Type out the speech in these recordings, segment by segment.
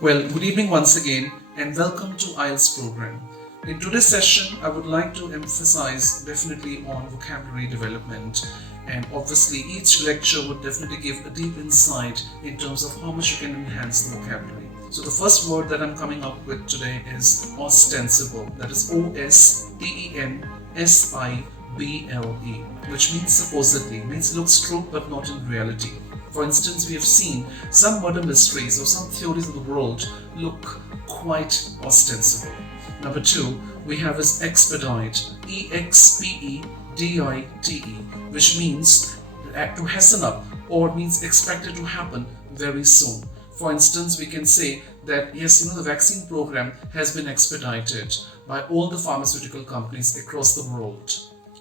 Well, good evening once again and welcome to IELTS program. In today's session, I would like to emphasize definitely on vocabulary development, and obviously each lecture would definitely give a deep insight in terms of how much you can enhance the vocabulary. So the first word that I'm coming up with today is ostensible, that is OSTENSIBLE, which means supposedly, means looks true but not in reality. For instance, we have seen some murder mysteries or some theories of the world look quite ostensible. Number two, we have is expedite, EXPEDITE, which means to hasten up or means expected to happen very soon. For instance, we can say that yes, the vaccine program has been expedited by all the pharmaceutical companies across the world.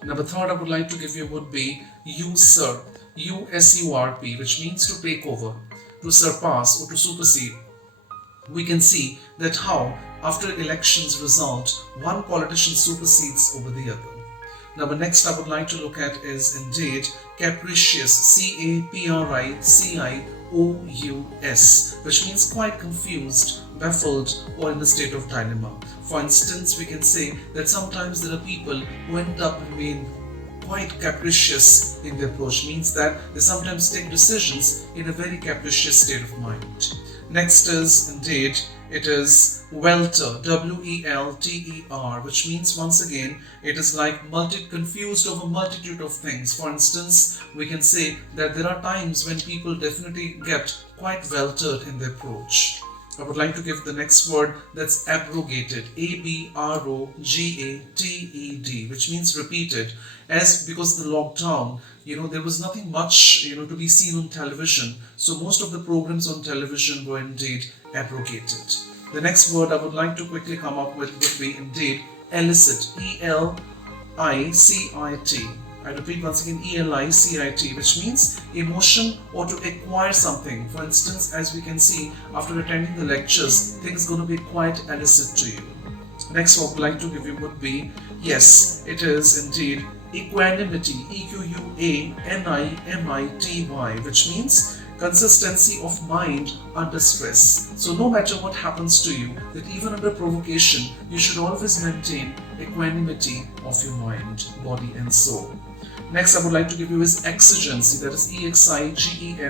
Number third, I would like to give you would be usurp, USURP, which means to take over, to surpass, or to supersede. We can see that how, after elections result, one politician supersedes over the other. Now, the next I would like to look at is indeed capricious, CAPRICIOUS, which means quite confused, baffled, or in a state of dilemma. For instance, we can say that sometimes there are people who end up remain quite capricious in their approach, means that they sometimes take decisions in a very capricious state of mind. Next is indeed it is welter, WELTER, which means once again it is like confused over multitude of things. For instance, we can say that there are times when people definitely get quite weltered in their approach. I would like to give the next word, that's abrogated, ABROGATED, which means repeated. As because of the lockdown, there was nothing much, to be seen on television. So most of the programs on television were indeed abrogated. The next word I would like to quickly come up with would be indeed elicit, ELICIT. I repeat once again, ELICIT, which means emotion or to acquire something. For instance, as we can see after attending the lectures, things going to be quite illicit to you. Next what I would like to give you would be, yes, it is indeed equanimity, EQUANIMITY, which means consistency of mind under stress. So no matter what happens to you, that even under provocation, you should always maintain equanimity of your mind, body and soul. Next I would like to give you is exigency, that is EXIGENCY,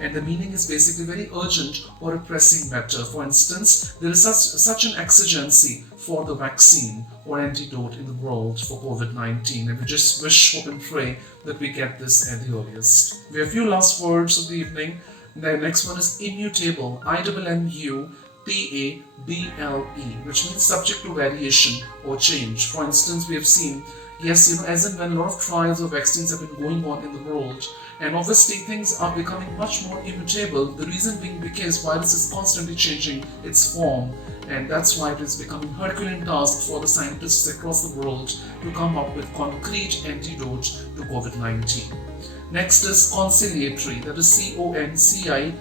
and the meaning is basically very urgent or a pressing matter. For instance, there is such an exigency for the vaccine or antidote in the world for COVID-19, and we just wish, hope and pray that we get this at the earliest. We have a few last words of the evening. The next one is immutable, IMMUTABLE, which means subject to variation or change. For instance, we have seen, yes, as in when a lot of trials of vaccines have been going on in the world, and obviously things are becoming much more immutable. The reason being because virus is constantly changing its form, and that's why it is becoming Herculean task for the scientists across the world to come up with concrete antidote to COVID-19. Next is conciliatory, that is CONCILIATORY,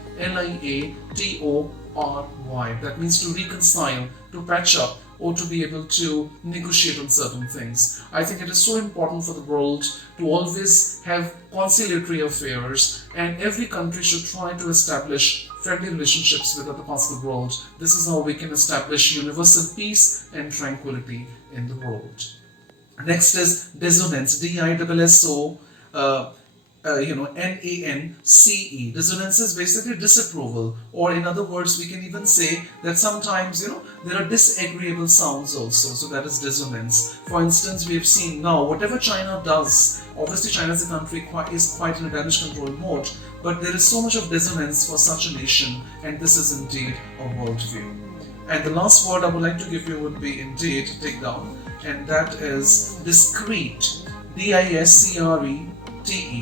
that means to reconcile, to patch up, or to be able to negotiate on certain things. I think it is so important for the world to always have conciliatory affairs, and every country should try to establish friendly relationships with other parts of the world. This is how we can establish universal peace and tranquility in the world. Next is dissonance, DISSO, NANCE. Dissonance is basically disapproval, or in other words, we can even say that sometimes, there are disagreeable sounds also, so that is dissonance. For instance, we have seen now, whatever China does, obviously China as a country is quite in a damage control mode, but there is so much of dissonance for such a nation, and this is indeed a worldview. And the last word I would like to give you would be indeed, take down, and that is discrete, DISCRETE,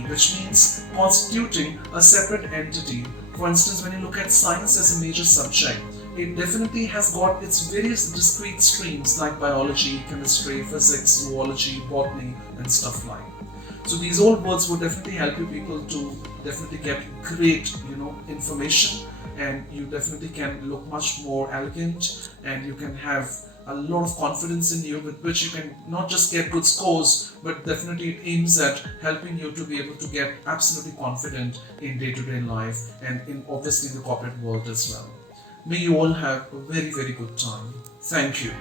which means constituting a separate entity. For instance, when you look at science as a major subject, it definitely has got its various discrete streams like biology, chemistry, physics, zoology, botany, and stuff like. So these old words would definitely help you people to definitely get great, information, and you definitely can look much more elegant, and you can have a lot of confidence in you with which you can not just get good scores, but definitely it aims at helping you to be able to get absolutely confident in day-to-day life and in obviously in the corporate world as well. May you all have a very, very good time. Thank you.